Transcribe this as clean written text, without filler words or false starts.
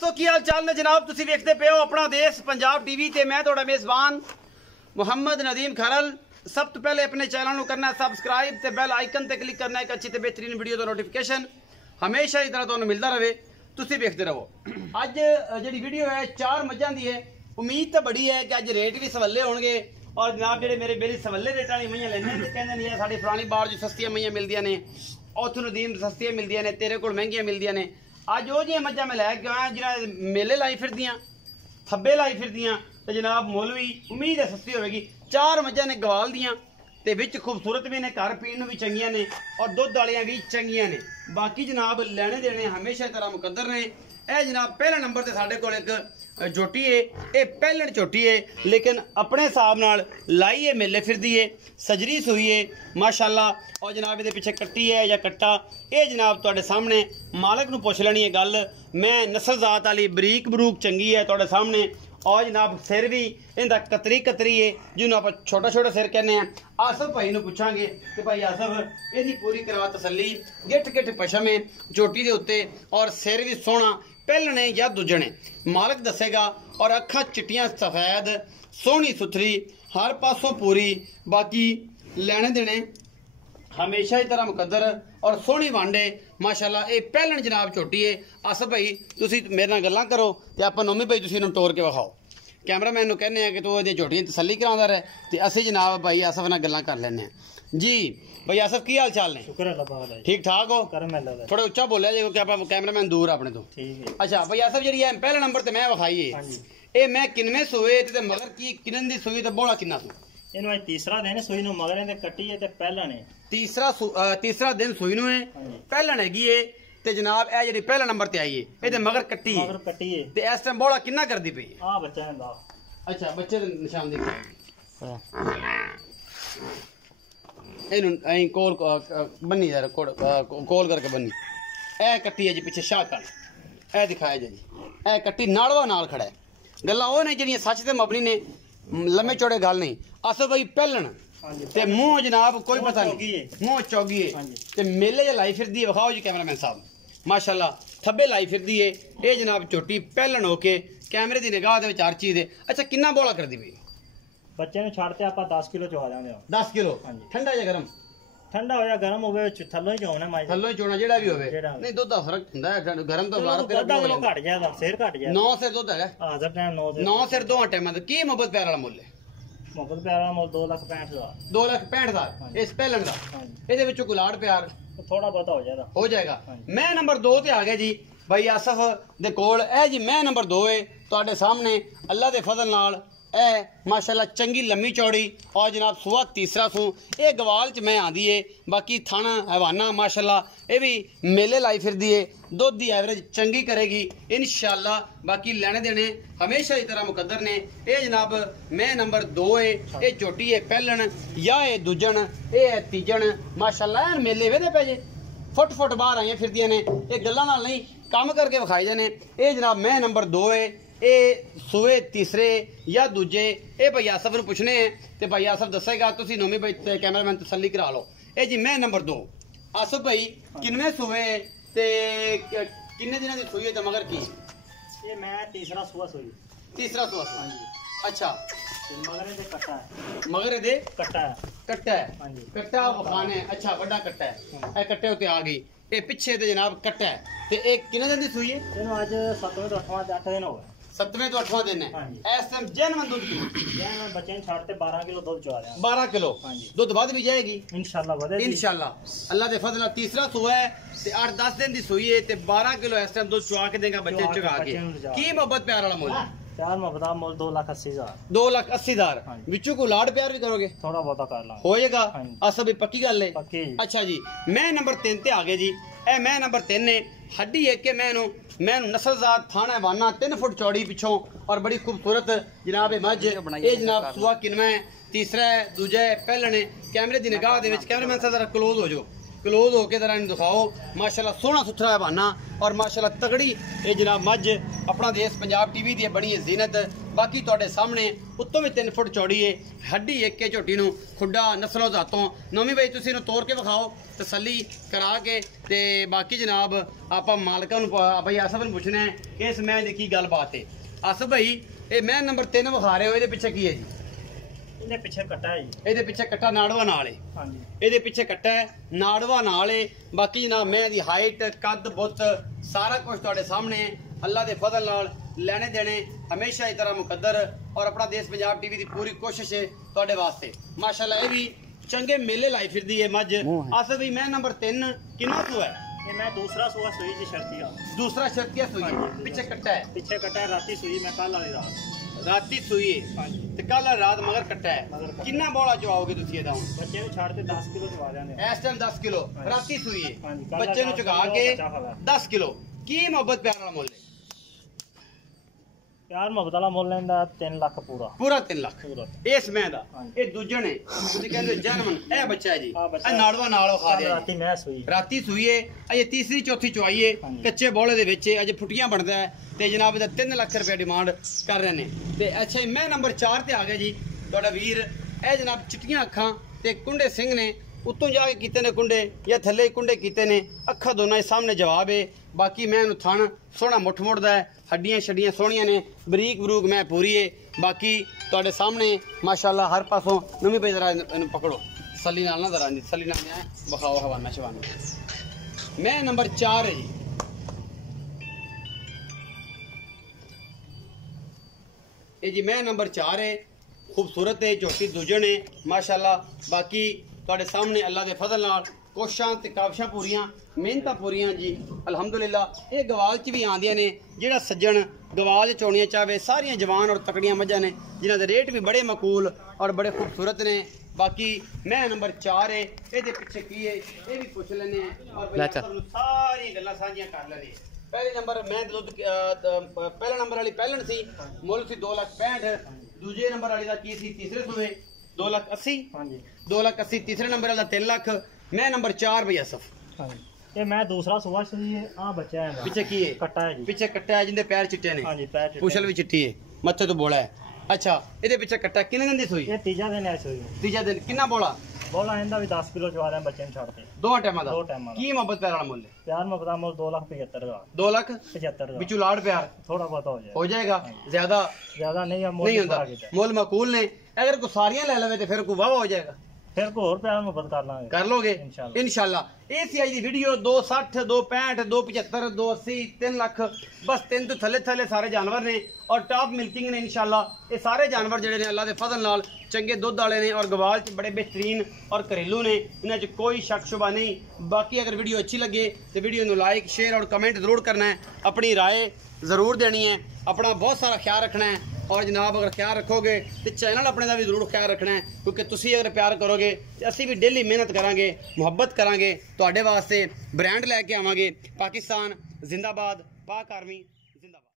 दोस्तों की हाल चाल ने जनाब तुसी देखते पे हो अपना देश पंजाब टीवी ते मैं थोड़ा मेजबान मुहम्मद नदीम खरल। सब तो पहले अपने चैनल को करना सब्सक्राइब ते बेल आइकन ते क्लिक करना एक अच्छी ते बेहतरीन वीडियो का नोटिफिकेशन हमेशा इस तरह तुहानू मिलता रहे, तुसी देखते रहो। अज जी वीडियो है चार मझां दी है। उम्मीद तो बड़ी है कि अज रेट भी सवले होंगे और जनाब जेडे मेरे मेरी सवले रेट वाली मईयां लेने ते कहंदे ने साडी पुरानी बार जो सस्तियां मईयां मिलदियां ने उत्थों नदीम सस्तियां मिलदियां ने तेरे कोल महंगियां मिलदियां ने। अज वो जी मझां मैं लैके आया जिन्हें मेले लाई फिरदियां थब्बे लाई फिरदियां तो जनाब मुल भी उम्मीद है सस्ती होगी। चार मझां ने गवाल दियां ते विच खूबसूरत भी ने, घर पीण भी चंगियां ने और दुध वालियां भी चंगियां ने। बाकी जनाब लेने देने हमेशा तरह मुकद्दर ने। यह जनाब पहले नंबर ते साडे कोल एक झोटी है, ये पहलण झोटी है लेकिन अपने हिसाब नाल लाई है मेले फिरदी है, सजरी सूई है माशाअल्लाह। और जनाब ये पिछे कट्टी है या कट्टा ये जनाब तुहाडे सामने मालक नूं पुछ लेनी है गल। मैं नस्ल जात वाली बरीक बरूक चंगी है तुहाडे सामने। और जनाब सिर भी इनका कतरी कतरी है जिन्होंने आप छोटा छोटा सिर कहने हैं। आसफ भाई नूं पुछांगे कि भाई आसफ यदि पूरी करवा तसली गिठ गिठ पशम है चोटी के उत्ते और सिर भी सोहना पहलने या दूजने मालक दसेगा। और अखा चिट्टियां सफेद सोहनी सुथरी हर पासों पूरी। बाकी लेने देने हमेशा ही तरह मुकद्दर और सोहनी वांडे माशाअल्लाह। ये पहलन जनाब झोटी है। आसफ भाई तुसी मेरे नाल गल्लां करो ते आपां नौमी भाई तुसी इन्हूं टोर के विखाओ। कैमरामैन नूं कहने हैं कि तू इहदी झोटियां तसल्ली करांदा रहे ते असीं जनाब भाई आसफ नाल गल्लां कर लैने हैं जी। भाई आसफ की हाल चाल ने? शुक्र अल्लाह पाक दा। ठीक ठाक हो? थोड़ा उच्चा बोलिया जे क्योंकि आपां कैमरामैन दूर अपने तो। ठीक है। अच्छा भाई आसफ जी है पहले नंबर ते मैं विखाई है ये मैं किनवे सोए ते मगर की किनन दी सोई ते बोला किन्ना सू? इन्हू तीसरा दिन सुई नु मगरे ते कट्टी है ते पहलन है। तीसरा दिन सुई नु है पहलन हैगी है ते जनाब ए जेडी पहला नंबर ते आई है ए ते मगर कट्टी है। मगर कट्टी है ते इस टाइम बोला किन्ना करदी पई? आ बच्चा है दा। अच्छा बच्चे दे निशान देखो एनु आई कोल बन्नी यार कोल करके बन्नी। ए कट्टी है जी पिछे शाह कर ए दिखाया जी ए कट्टी नाड़वा नाल खड़ा है। गल्लां ओ ने जेड़ियां सच ते मबनी ने लम्बे चौड़े गल नहीं। आसफ भाई पहलन ते मुंह जनाब कोई पता नहीं मुंह चौगी है ते मेले च लाई फिरदी है। विखाओ जी कैमरामैन साहब माशाअल्लाह थब्बे लाई फिरदी है ये जनाब झोटी पहलन होके कैमरे की निगाह दे विच हर चीज है। अच्छा किन्ना बोला करदी पई? बच्चे ने छाड़ते आप 10 किलो चवा देंगे। 10 किलो ठंडा या गरम? ठंडा हो या गरम होवे थल्लों ही चोना माई थल्लों ही चोना जेड़ा भी होवे नहीं दुध दा फर्क हुंदा है गरम तो बाहर तेरा किलो घट जाएगा सिर घट जाएगा। 9 सिर दुध है हां जब टाइम 9 सिर 2 टाइम दा की मोहब्बत प्यार वाला मुੱਲ है? मोहब्बत प्यार वाला मुੱਲ 2,65,000 2,65,000 इस पहलन दा। ਇਹਦੇ ਵਿੱਚੋਂ ਗੁਲਾੜ ਪਿਆਰ थोड़ा बहुत हो जाएगा मैं नंबर 2 ਤੇ ਆ ਗਿਆ ਜੀ भाई आसफ ਦੇ ਕੋਲ। ਇਹ ਜੀ मैं नंबर 2 है ਤੁਹਾਡੇ सामने अल्लाह ਦੇ फजल नाल ए माशाल्लाह चंगी लम्मी चौड़ी और जनाब सुहा तीसरा सू ये गवाल च मैं आंदी है। बाकी थाना हवाना माशाल्लाह ये भी मेले लाई फिरदी है। दुध की एवरेज चंगी करेगी इंशाल्लाह। बाकी लेने देने हमेशा ही तरह मुकद्दर ने। ये जनाब मैं नंबर 2 है ये झोटी है पहलन या ये दूजन ये है तीजन माशाल्लाह। मेले वेदे पे जे फुट फुट बाहर आईया फिरदियां ने ये गल्लां नाल नहीं काम करके विखाई जाने। ये जनाब मैं नंबर 2 है ये सूए तीसरे या दूजे ये भाई आसफ नूं पुछने हैं ते भाई आसफ दसेगा। तुसीं नौमी भाई कैमरामैन तसल्ली करा लो। ये जी मैं नंबर 2 आसफ भाई किनवे सूए ते किन्ने दिनां दी सूई है ते मगर की? ये मैं तीसरा सुआ सुई। तीसरा सुआ हां जी। अच्छा मगरे दे कट्टा है मगरे दे कट्टा है कट्टा है हां जी कट्टा बखाने। अच्छा बड़ा कट्टा है ए कट्टे उते आ गई ये पिछे ते जनाब कट्टा है ते एक किन्ने दिन दी सूई है? इन्हू आज 7वें तो 8वां 8 दिन हो गए। 7वें तो 8वां दिन है इस टाइम जेनवन दूध की बच्चे ने छाड़ते 12 किलो दूध चुआ रहे हैं। 12 किलो दूध बाद भी जाएगी इंशाल्लाह बढ़ेगी इंशाल्लाह अल्लाह दे फजल। तीसरा सुआ है ते 8-10 दिन दी सूई है ते 12 किलो इस टाइम दूध चुआ के देगा बच्चे चुगा के। की मोहब्बत प्यार वाला मुੱਲ? प्यार मोहब्बत मुੱਲ 2,80,000 2,80,000 विचों को लाड़ प्यार भी करोगे? थोड़ा बहुत कर लांगे हो जाएगा असल भी पक्की गल है। अच्छा जी मैं नंबर 3 ते आ गए जी। ए मैं नंबर 3 ने हड्डी है कि मैं नस्लजात थाना वाना 3 फुट चौड़ी पिछों और बड़ी खूबसूरत जनाब मझ ये जनाब सुहा किनवा है तीसरा है दूजा है पहलन है। कैमरे की निगाह दे विच कैमरामैन साहब जरा क्लोज हो जाओ क्लोज होके जरा इन्हू दिखाओ। माशाल्लाह सोहना सुथरा बहाना और माशाल्लाह तगड़ी ये जनाब मझ अपना देश पंजाब टीवी दी बड़ी है जीनत। बाकी तुहाडे सामने उत्तों भी 3 फुट चौड़ी है, हड्डी एक के झोटी नू खुड्डा नस्लों जातों नौवीं भाई तुसीं इहनू तोड़ के विखाओ तसल्ली करा के। ते बाकी जनाब आपां मालकां नू भाई आसफ नू पुछना है कि इस मैं दी की गलबात है। आसफ भाई ये मैं नंबर 3 विखा रहे हो, ये पिछे की है जी? ਇਹਦੇ ਪਿੱਛੇ ਕੱਟਾ ਹੈ ਜੀ। ਇਹਦੇ ਪਿੱਛੇ ਕੱਟਾ ਨਾੜਵਾ ਨਾਲ ਹੈ। ਹਾਂਜੀ ਇਹਦੇ ਪਿੱਛੇ ਕੱਟਾ ਹੈ ਨਾੜਵਾ ਨਾਲ ਹੈ। ਬਾਕੀ ਜਨਾਬ ਮੈਂ ਦੀ ਹਾਈਟ ਕੱਦ ਬੁੱਤ ਸਾਰਾ ਕੁਝ ਤੁਹਾਡੇ ਸਾਹਮਣੇ ਹੈ। ਅੱਲਾ ਦੇ ਫਜ਼ਲ ਨਾਲ ਲੈਣੇ ਦੇਣੇ ਹਮੇਸ਼ਾ ਹੀ ਤਰ੍ਹਾਂ ਮੁਕੱਦਰ ਔਰ ਆਪਣਾ ਦੇਸ਼ ਪੰਜਾਬ ਟੀਵੀ ਦੀ ਪੂਰੀ ਕੋਸ਼ਿਸ਼ ਹੈ ਤੁਹਾਡੇ ਵਾਸਤੇ। ਮਾਸ਼ਾਅੱਲਾ ਇਹ ਵੀ ਚੰਗੇ ਮੇਲੇ ਲਾਈ ਫਿਰਦੀ ਹੈ ਮੱਝ। ਅਸਲ ਵੀ ਮੈਂ ਨੰਬਰ 3 ਕਿੰਨਾ ਸੂਆ ਹੈ? ਇਹ ਮੈਂ ਦੂਸਰਾ ਸੂਆ ਸੂਈ ਜੀ ਸ਼ਰਤੀਆ। ਦੂਸਰਾ ਸ਼ਰਤੀਆ ਸੂਈ ਪਿੱਛੇ ਕੱਟਾ ਹੈ। ਪਿੱਛੇ ਕੱਟਾ ਹੈ, ਰਾਤੀ ਸੂਈ ਮੈਂ ਕੱਲ ਵਾਲੀ ਰਾਤ। ਰਾਤੀ ਸੂਈ ਹੈ ਹਾਂਜੀ ਤੇ ਕੱਲ ਰਾਤ ਮਗਰ ਕੱਟਾ ਹੈ। ਮਗਰ ਕੱਟਾ। ਕਿੰਨਾ ਬੋਲਾ ਚਵਾਓਗੇ ਤੁਸੀਂ ਇਹਦਾ ਹੁਣ? ਬੱਚੇ ਨੂੰ ਛੱਡ ਕੇ 10 ਕਿਲੋ ਚਵਾ ਦਿਆਂਗੇ। ਇਸ ਟਾਈਮ 10 ਕਿਲੋ ਰਾਤੀ ਸੂਈ ਹੈ। ਹਾਂਜੀ, ਕੱਲ੍ਹ ਬੱਚੇ ਨੂੰ 10 ਚੁਗਾ ਕਿਲੋ ਕੇ ਬੱਚਾ ਖਵਾ। 10 ਕਿਲੋ ਕੀ ਮੁਹੱਬਤ ਪਿਆਰ ਵਾਲਾ ਮੁੱਲ ਹੈ? ਪਿਆਰ ਮੁਹੱਬਤ ਵਾਲਾ ਮੁੱਲ ਲੈਂਦਾ 3 ਲੱਖ ਪੂਰਾ। ਪੂਰਾ 3 ਲੱਖ ਪੂਰਾ ਇਸ ਮੈਂ ਦਾ। ਹਾਂਜੀ। ਇਹ ਦੂਜੇ ਨੇ ਤੁਸੀਂ ਕਹਿੰਦੇ ਜਨਮਨ ਇਹ ਬੱਚਾ ਹੈ ਜੀ। ਆਹ ਬੱਚਾ ਇਹ ਨਾੜਵਾ ਨਾਲ ਖਾ ਰਿਹਾ ਰਾਤੀ ਮੈਂ ਸੂਈ। ਰਾਤੀ ਸੂਈਏ ਅਜੇ ਤੀਸਰੀ ਚੌਥੀ ਚੁਆਈਏ ਹਾਂਜੀ। ਕੱਚੇ ਬੋਲੇ ਦੇ ਵਿੱਚ ਅਜੇ ਫੁੱਟੀਆਂ ਬਣਦਾ ਹੈ ਤੇ ਜਨਾਬ ਇਹਦਾ 3 ਲੱਖ ਰੁਪਏ ਡਿਮਾਂਡ ਕਰ ਰਹੇ ਨੇ। ਤੇ ਅੱਛਾ ਜੀ ਮੈਂ ਨੰਬਰ 4 ਤੇ ਆ ਗਿਆ ਜੀ ਤੁਹਾਡਾ ਵੀਰ। ਇਹ ਜਨਾਬ ਚਿੱਟੀਆਂ ਅੱਖਾਂ ਤੇ ਕੁੰਡੇ ਸਿੰਘ ਨੇ ਉੱਤੋਂ ਜਾ ਕੇ ਕੀਤੇ ਨੇ ਕੁੰਡੇ ਜਾਂ ਥੱਲੇ ਕੁੰਡੇ ਕੀਤੇ ਨੇ। ਅੱਖਾਂ ਦੋਨਾਂ ਦੇ ਸਾਹਮਣੇ ਜਵਾਬ ਹੈ। ਬਾਕੀ ਮੈਂ ਇਹਨੂੰ ਥਣ ਸੋਹਣਾ ਮੁੱਠ ਮੁੱਠਦਾ ਹੈ, ਹੱਡੀਆਂ ਛੱਡੀਆਂ ਸੋਹਣੀਆਂ ਨੇ, ਬਰੀਕ ਬਰੂਕ ਮੈਂ ਪੂਰੀ ਹੈ। ਬਾਕੀ ਤੁਹਾਡੇ ਸਾਹਮਣੇ ਮਾਸ਼ਾਅੱਲਾ ਹਰ ਪਾਸੋਂ ਨਵੀਂ ਪਈ ਜਰਾ ਇਹਨੂੰ ਪਕੜੋ ਸੱਲੀ ਨਾਲ ਨਾ ਜਰਾ ਸੱਲੀ ਨਾਲ ਮੈਂ ਵਿਖਾਓ ਹਵਾਨਾ ਸ਼ਵਾਨਾ। ਮੈਂ ਨੰਬਰ 4 ਹੈ ਜੀ। ਇਹ ਜੀ ਮੈਂ ਨੰਬਰ 4 ਹੈ। खूबसूरत है झोटी दूजे ने माशाअल्लाह। बाकी ਤੁਹਾਡੇ सामने अल्लाह के फजल नाल कोशिशां ते काविशां पूरियां मेहनतां पूरियां जी अलहमदुलिल्लाह। ये गवाल च भी आंदियां ने जेड़ा सज्जन गवाल चोणियां चाहे सारियां जवान और तकड़ियां मझां ने जिन्हां दे रेट भी बड़े मकूल और बड़े खूबसूरत ने। बाकी मैं नंबर 4 है। ये पीछे की है ये भी पूछ लेने और सारी गल्लां साझियां कर लेने। पहले नंबर मैं पहला नंबर वाली पहलन सी मुल सी 2,65,000। दूजे नंबर वाली का की सी तीसरे सूबे 2,80,000। ਹਾਂਜੀ 2,80,000 तीसरे नंबर वाला 3 लाख। मैं नंबर 4 भैया सफ। ਹਾਂਜੀ ਇਹ ਮੈਂ ਦੂਸਰਾ ਸੂਆ ਸੂਈ ਹੈ। ਆ ਬੱਚਾ ਹੈ पीछे की है ਕੱਟਾ ਹੈ ਜੀ। पीछे कट्टा है जिंदे पैर चिट्टे ने। ਹਾਂਜੀ ਪੈਰ ਚਿੱਟੇ। पूछल भी चिट्टी है मत्थे तो बोला है। अच्छा ਇਹਦੇ ਪਿੱਛੇ ਕੱਟਾ ਕਿੰਨੇ ਦਿਨ ਦੀ ਸੂਈ? ਇਹ ਤੀਜਾ ਦਿਨ ਹੈ ਸੂਈ। ਤੀਜਾ ਦਿਨ ਕਿੰਨਾ ਬੋਲਾ? ਬੋਲਾ ਇਹਦਾ ਵੀ 10 ਕਿਲੋ ਚਵਾ ਦਿਆਂ ਬੱਚੇ ਨੂੰ ਛੱਡ ਕੇ। ਦੋ ਟਾਈਮਾਂ ਦਾ। ਦੋ ਟਾਈਮਾਂ ਦਾ। ਕੀ ਮੁਹੱਬਤ ਪਿਆਰ ਵਾਲਾ ਮੁੱਲ ਹੈ? ਪਿਆਰ ਮੁਹੱਬਤ ਮੁੱਲ 2,75,000। 2,75,000 ਦਾ ਵਿੱਚੋਂ ਲਾੜ ਪਿਆਰ ਥੋੜਾ ਬਹੁਤ ਹੋ ਜਾਏ। ਹੋ ਜਾਏਗਾ ਜ਼ਿਆਦਾ ਜ਼ਿਆਦਾ ਨਹੀਂ ਆ ਨਹੀਂ ਹੁੰਦਾ। ਮੁੱਲ ਮਕੂਲ ਨੇ ਅਗਰ ਕੋਈ ਸਾਰੀਆਂ ਲੈ ਲਵੇ ਤੇ ਫਿਰ ਕੋਈ ਵਾਵਾ ਹੋ ਜਾਏਗਾ। ਫਿਰ ਕੋਈ ਹੋਰ ਪਿਆਰ ਮੁਹੱਬਤ ਕਰ ਲਾਂਗੇ। ਕਰ ਲੋਗੇ इंशाल्लाह। ਇਨਸ਼ਾਅੱਲਾ। ਇਹ ਸੀ ਅੱਜ ਦੀ ਵੀਡੀਓ 260 265 275 280 3 ਲੱਖ ਬਸ 3 ਤੋਂ ਥੱਲੇ ਥੱਲੇ ਸਾਰੇ ਜਾਨਵਰ ਨੇ ਔਰ ਟਾਪ ਮਿਲਕਿੰਗ ਨੇ ਇਨਸ਼ਾਅੱਲਾ। ਇਹ ਸਾਰੇ ਜਾਨਵਰ ਜਿਹੜੇ ਨੇ ਅੱਲਾ ਦੇ ਫਜ਼ਲ ਨਾਲ ਚੰਗੇ ਦੁੱਧ ਵਾਲੇ ਨੇ ਔਰ ਗਵਾਲ ਚ ਬੜੇ ਬਿਹਤਰੀਨ ਔਰ ਘਰੇਲੂ ਨੇ। ਇਹਨਾਂ 'ਚ ਕੋਈ ਸ਼ੱਕ ਸ਼ੁਬਾ ਨਹੀਂ। ਬਾਕੀ ਅਗਰ ਵੀਡੀਓ ਅੱਛੀ ਲੱਗੇ ਤੇ ਵੀਡੀਓ ਨੂੰ ਲਾਈਕ शेयर और कमेंट जरूर करना है। अपनी राय जरूर देनी है। अपना बहुत सारा ख्याल रखना है और जनाब अगर ख्याल रखोगे तो चैनल अपने का भी जरूर ख्याल रखना है क्योंकि तुसी अगर प्यार करोगे तो असी भी डेली मेहनत करांगे मुहब्बत करांगे तुहाडे वास्ते ब्रांड लैके आवांगे। पाकिस्तान जिंदाबाद पाक आर्मी।